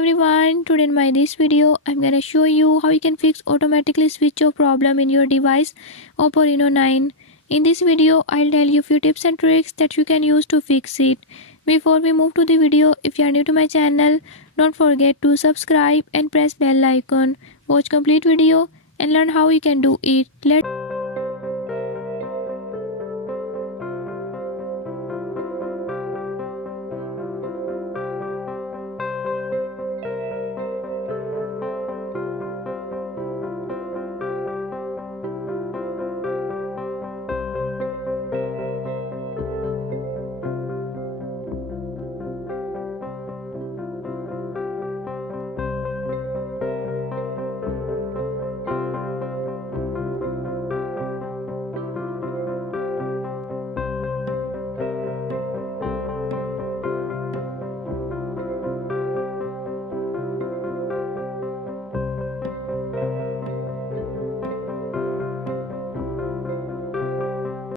Everyone, today in my this video I'm gonna show you how you can fix automatically switch off problem in your device Oppo Reno 9. In this video I'll tell you few tips and tricks that you can use to fix it. Before we move to the video, if you are new to my channel, don't forget to subscribe and press bell icon. Watch complete video and learn how you can do it. Let's